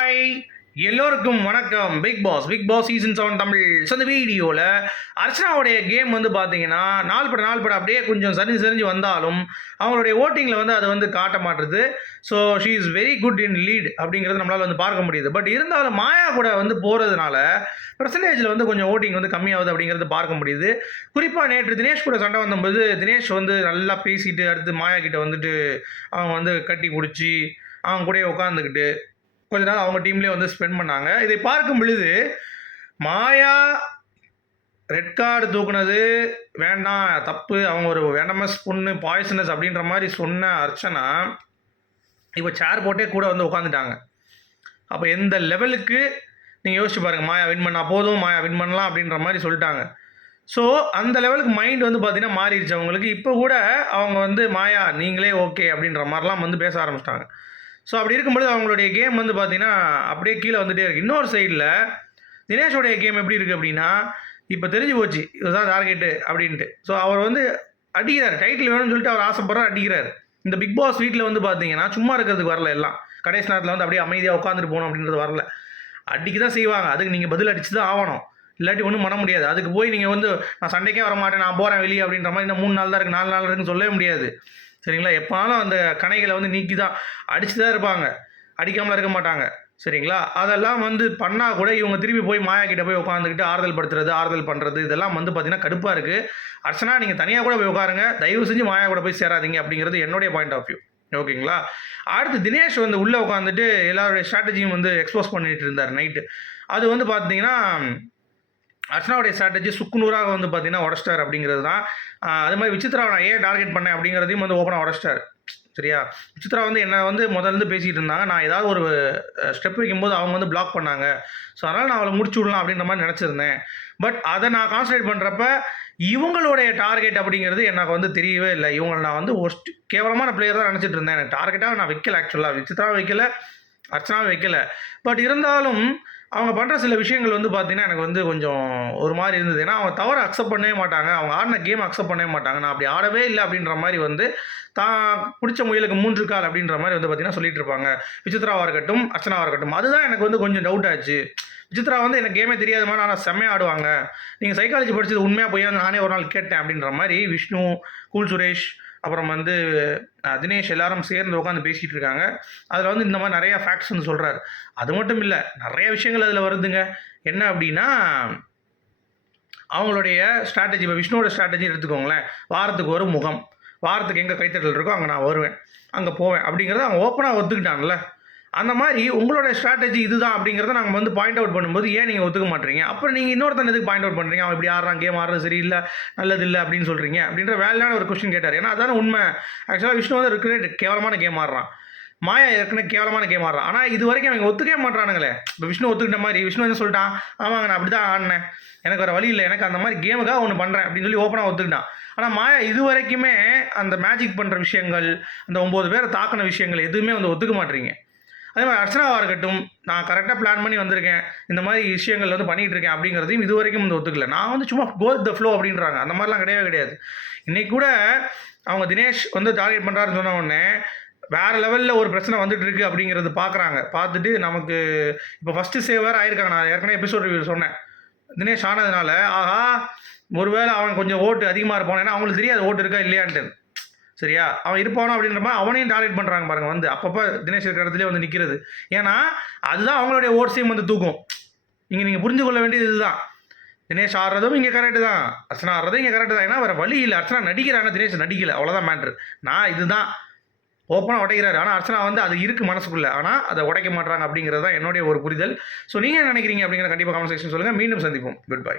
Hi, எல்லோருக்கும் வணக்கம். Bigg Boss season 7 Tamil. So இந்த வீடியோவில் அர்ச்சனாவுடைய கேம் வந்து பார்த்தீங்கன்னா நாள் பட அப்படியே கொஞ்சம் சரிஞ்சு வந்தாலும் அவங்களுடைய ஓட்டிங்கில் வந்து அதை வந்து காட்ட மாட்டுறது. So she is very good in lead அப்படிங்கிறது நம்மளால் வந்து பார்க்க முடியுது. பட் இருந்தாலும் மாயா கூட வந்து போகிறதுனால பர்சன்டேஜில் வந்து கொஞ்சம் ஓட்டிங் வந்து கம்மியாகுது அப்படிங்கிறது பார்க்க முடியுது. குறிப்பாக நேற்று தினேஷ் கூட சண்டை வந்தபோது தினேஷ் வந்து நல்லா பேசிட்டு அடுத்து மாயா கிட்ட வந்துட்டு அவங்க வந்து கட்டி பிடிச்சி அவங்க கூட உட்காந்துக்கிட்டு கொஞ்ச நாள் அவங்க டீம்லேயே வந்து ஸ்பெண்ட் பண்ணாங்க. இதை பார்க்கும் பொழுது மாயா ரெட் கார்டு தூக்குனது வேண்டாம், தப்பு, அவங்க ஒரு வேண்டமஸ் பொண்ணு, பாய்சனஸ் அப்படின்ற மாதிரி சொன்ன அர்ச்சனா இப்போ சேர் போட்டே கூட வந்து உட்காந்துட்டாங்க. அப்போ எந்த லெவலுக்கு நீங்கள் யோசிச்சு பாருங்கள். மாயா வின் பண்ணால் போதும், மாயா வின் பண்ணலாம் அப்படின்ற மாதிரி சொல்லிட்டாங்க. ஸோ அந்த லெவலுக்கு மைண்ட் வந்து பார்த்திங்கன்னா மாறிடுச்சு அவங்களுக்கு. இப்போ கூட அவங்க வந்து மாயா நீங்களே ஓகே அப்படின்ற மாதிரிலாம் வந்து பேச ஆரம்பிச்சிட்டாங்க. ஸோ அப்படி இருக்கும்பொழுது அவங்களுடைய கேம் வந்து பார்த்திங்கன்னா அப்படியே கீழே வந்துகிட்டே இருக்குது. இன்னொரு சைடில் தினேஷோடைய கேம் எப்படி இருக்குது அப்படின்னா இப்போ தெரிஞ்சு போச்சு இதுதான் டார்கெட்டு அப்படின்ட்டு. ஸோ அவர் வந்து அடிக்கிறார், டைட்டில் வேணும்னு சொல்லிட்டு அவர் ஆசைப்படுறார், அடிக்கிறார். இந்த பிக் பாஸ் வீட்டில் வந்து பார்த்தீங்கன்னா சும்மா இருக்கிறதுக்கு வரல, எல்லாம் கடைசி நேரத்தில் வந்து அப்படியே அமைதியாக உட்காந்துட்டு போகணும் அப்படின்றது வரல, அடிக்க தான் செய்வாங்க. அதுக்கு நீங்கள் பதில் அடிச்சு தான் ஆகணும், இல்லாட்டி ஒன்றும் பண்ண முடியாது. அதுக்கு போய் நீங்கள் வந்து நான் சண்டைக்கே வர மாட்டேன், நான் போகிறேன் வெளியே அப்படின்ற மாதிரி இன்னும் 3 நாள் தான் இருக்குது, 4 நாள் இருக்குன்னு சொல்லவே முடியாது. சரிங்களா? எப்போனாலும் அந்த கணைகளை வந்து நீக்கி தான் அடிச்சு தான் இருப்பாங்க, அடிக்காமல் இருக்க மாட்டாங்க. சரிங்களா? அதெல்லாம் வந்து பண்ணால் கூட இவங்க திருப்பி போய் மாயா கிட்ட போய் உட்காந்துக்கிட்டு ஆறுதல் பண்ணுறது இதெல்லாம் வந்து பார்த்திங்கன்னா கடுப்பாக இருக்குது. அர்ச்சனா நீங்கள் தனியாக கூட போய் உட்காருங்க, தயவு செஞ்சு மாயா கூட போய் சேராதீங்க அப்படிங்கிறது என்னுடைய பாயிண்ட் ஆஃப் வியூ. ஓகேங்களா? அடுத்து தினேஷ் வந்து உள்ளே உட்காந்துட்டு எல்லாருடைய ஸ்ட்ராட்டஜியும் வந்து எக்ஸ்போஸ் பண்ணிட்டு இருந்தார் நைட்டு. அது வந்து பார்த்தீங்கன்னா அர்ச்சனாவுடைய ஸ்ட்ராட்டஜி சுக்குநூறாக வந்து பார்த்தீங்கன்னா உடச்சிட்டார் அப்படிங்கிறது தான். அது மாதிரி விசித்ராவை நான் ஏன் டார்கெட் பண்ணேன் அப்படிங்கிறதையும் வந்து ஓப்பனாக உடச்சிட்டார். சரியா? விசித்ரா வந்து என்ன வந்து முதல்ல பேசிகிட்டு இருந்தாங்க, நான் ஏதாவது ஒரு ஸ்டெப் வைக்கும்போது அவங்க வந்து பிளாக் பண்ணாங்க, ஸோ அதனால் நான் அவளை முடிச்சு விடலாம் அப்படின்ற மாதிரி நினச்சிருந்தேன். பட் அதை நான் கான்சன்ட்ரேட் பண்ணுறப்ப இவங்களுடைய டார்கெட் அப்படிங்கிறது எனக்கு வந்து தெரியவே இல்லை. இவங்களை நான் வந்து கேவலமான பிளேயர் தான் நினச்சிட்டு இருந்தேன். எனக்கு டார்கெட்டாக நான் வைக்கல, ஆக்சுவலாக விசித்ராவை வைக்கல, அர்ச்சனாவை வைக்கல. பட் இருந்தாலும் அவங்க பண்ணுற சில விஷயங்கள் வந்து பார்த்தீங்கன்னா எனக்கு வந்து கொஞ்சம் ஒரு மாதிரி இருந்தது. ஏன்னா அவங்க தவறு அக்செப்ட் பண்ணவே மாட்டாங்க, அவங்க ஆடின கேம் அக்செப்ட் பண்ணவே மாட்டாங்க. நான் அப்படி ஆடவே இல்லை அப்படின்ற மாதிரி வந்து தான் பிடிச்ச முயலுக்கு 3 கால் அப்படின்ற மாதிரி வந்து பார்த்தீங்கன்னா சொல்லிட்டு இருப்பாங்க, விசித்ராவாக இருக்கட்டும் அர்ச்சனாவாக இருக்கட்டும். அதுதான் எனக்கு வந்து கொஞ்சம் டவுட் ஆச்சு. விசித்ரா வந்து எனக்கு கேமே தெரியாத மாதிரி ஆனால் செம்மையாக ஆடுவாங்க, நீங்கள் சைக்காலஜி படித்தது உண்மையாக போய் நானே ஒரு நாள் கேட்டேன் அப்படின்ற மாதிரி விஷ்ணு, கூல் சுரேஷ், அப்புறம் வந்து தினேஷ் எல்லாரும் சேர்ந்து உட்காந்து பேசிகிட்டு இருக்காங்க. அதில் வந்து இந்த மாதிரி நிறையா ஃபேக்ட்ஸ் வந்து சொல்கிறாரு. அது மட்டும் இல்லை, நிறைய விஷயங்கள் அதில் வருதுங்க. என்ன அப்படின்னா அவங்களுடைய ஸ்ட்ராட்டஜி, இப்போ விஷ்ணுவோட ஸ்ட்ராட்டஜி எடுத்துக்கோங்களேன். வாரத்துக்கு ஒரு முகம், வாரத்துக்கு எங்கே கைத்தட்டல் இருக்கோ அங்கே நான் வருவேன், அங்கே போவேன் அப்படிங்கிறத அவங்க ஓப்பனாக ஒத்துக்கிட்டாங்கல்ல. அந்த மாதிரி உங்களோட ஸ்ட்ராட்டஜி இதுதான் அப்படிங்கிறத நாங்கள் வந்து பாயிண்ட் அவுட் பண்ணும்போது ஏன் நீங்கள் ஒத்துக்க மாட்டீங்க? அப்புறம் நீங்கள் இன்னொருத்தன் எதுக்கு பாயிண்ட் அவுட் பண்ணுறீங்க? அவன் இப்படி ஆடுறான், கேம் ஆடுறது சரியில்லை, நல்லதில்லை அப்படின்னு சொல்கிறீங்க அப்படின்ற வேலையான ஒரு கொஸ்டின் கேட்டார். ஏன்னா அதான உண்மை. ஆக்சுவலாக விஷ்ணு வந்து இருக்கிற கேவலமான கேம் ஆடுறான், மாயா ஏற்கனவே கேவலமான கேம் ஆடுறான். ஆனால் இது வரைக்கும் அவங்க ஒத்துக்கவே மாட்டானுங்களே. இப்போ விஷ்ணு ஒத்துக்கிட்ட மாதிரி விஷ்ணு வந்து சொல்லிட்டான், ஆமாங்க நான் அப்படி தான் ஆடினேன், எனக்கு வேறு வழி இல்லை, எனக்கு அந்த மாதிரி கேமுக்காக ஒன்று பண்ணுறேன் அப்படின்னு சொல்லி ஓப்பனாக ஒத்துக்கிட்டான். ஆனால் மாயா இது வரைக்குமே அந்த மேஜிக் பண்ணுற விஷயங்கள், அந்த 9 பேரை தாக்கின விஷயங்கள் எதுவுமே வந்து ஒத்துக்க மாட்டீங்க. அதே மாதிரி அர்ச்சனாவாக இருக்கட்டும், நான் கரெக்டாக பிளான் பண்ணி வந்திருக்கேன், இந்த மாதிரி விஷயங்கள் வந்து பண்ணிகிட்டு இருக்கேன் அப்படிங்கிறதையும் இது வரைக்கும் வந்து ஒத்துக்கல. நான் வந்து சும்மா கோ த ஃப்ளோ அப்படின்றாங்க, அந்த மாதிரிலாம் கிடையாது. இன்றைக்கி கூட அவங்க தினேஷ் வந்து டார்கெட் பண்ணுறாருன்னு சொன்ன உடனே வேறு லெவலில் ஒரு பிரச்சனை வந்துட்டு இருக்குது அப்படிங்கிறது பார்க்குறாங்க. பார்த்துட்டு நமக்கு இப்போ ஃபஸ்ட்டு சேவர் ஆயிருக்காங்க. நான் ஏற்கனவே எபிசோட் ரிவ்யூ சொன்னேன், தினேஷ் ஆனதுனால ஆஹா ஒருவேளை அவன் கொஞ்சம் ஓட்டு அதிகமாக இருப்பான், ஏன்னா அவங்களுக்கு தெரியாது ஓட்டு இருக்கா இல்லையான்ட்டு. சரியா? அவன் இருப்பானோ அப்படின்ற மாதிரி அவனையும் டார்கெட் பண்ணுறாங்க பாருங்கள். வந்து அப்பப்போ தினேஷ் இருக்கிற இடத்துலேயே வந்து நிற்கிறது. ஏன்னா அதுதான் அவங்களுடைய ஓட்ஸையும் வந்து தூக்கும். நீங்கள் புரிஞ்சு கொள்ள வேண்டியது இதுதான். தினேஷ் ஆடுறதும் இங்கே கரெக்டு தான், அர்ச்சனா ஆடுறதும் இங்கே கரெக்டு தான். ஏன்னா வேறு வழி இல்லை, அர்ச்சனா நடிக்கிறாங்க, தினேஷ் நடிக்கலை, அவ்வளோதான் மேட்ரு. நான் இதுதான் ஓப்பனாக உடைக்கிறாரு. ஆனால் அர்ச்சனா வந்து அது இருக்குது மனசுக்குள்ளே, ஆனால் அதை உடைக்க மாட்டாங்க அப்படிங்கிறது தான் என்னுடைய ஒரு புரிதல். ஸோ நீங்கள் என்ன நினைக்கிறீங்க அப்படிங்கிற கண்டிப்பாக கமெண்ட் செக்ஷன் சொல்லுங்கள். மீண்டும் சந்திப்போம். Good bye.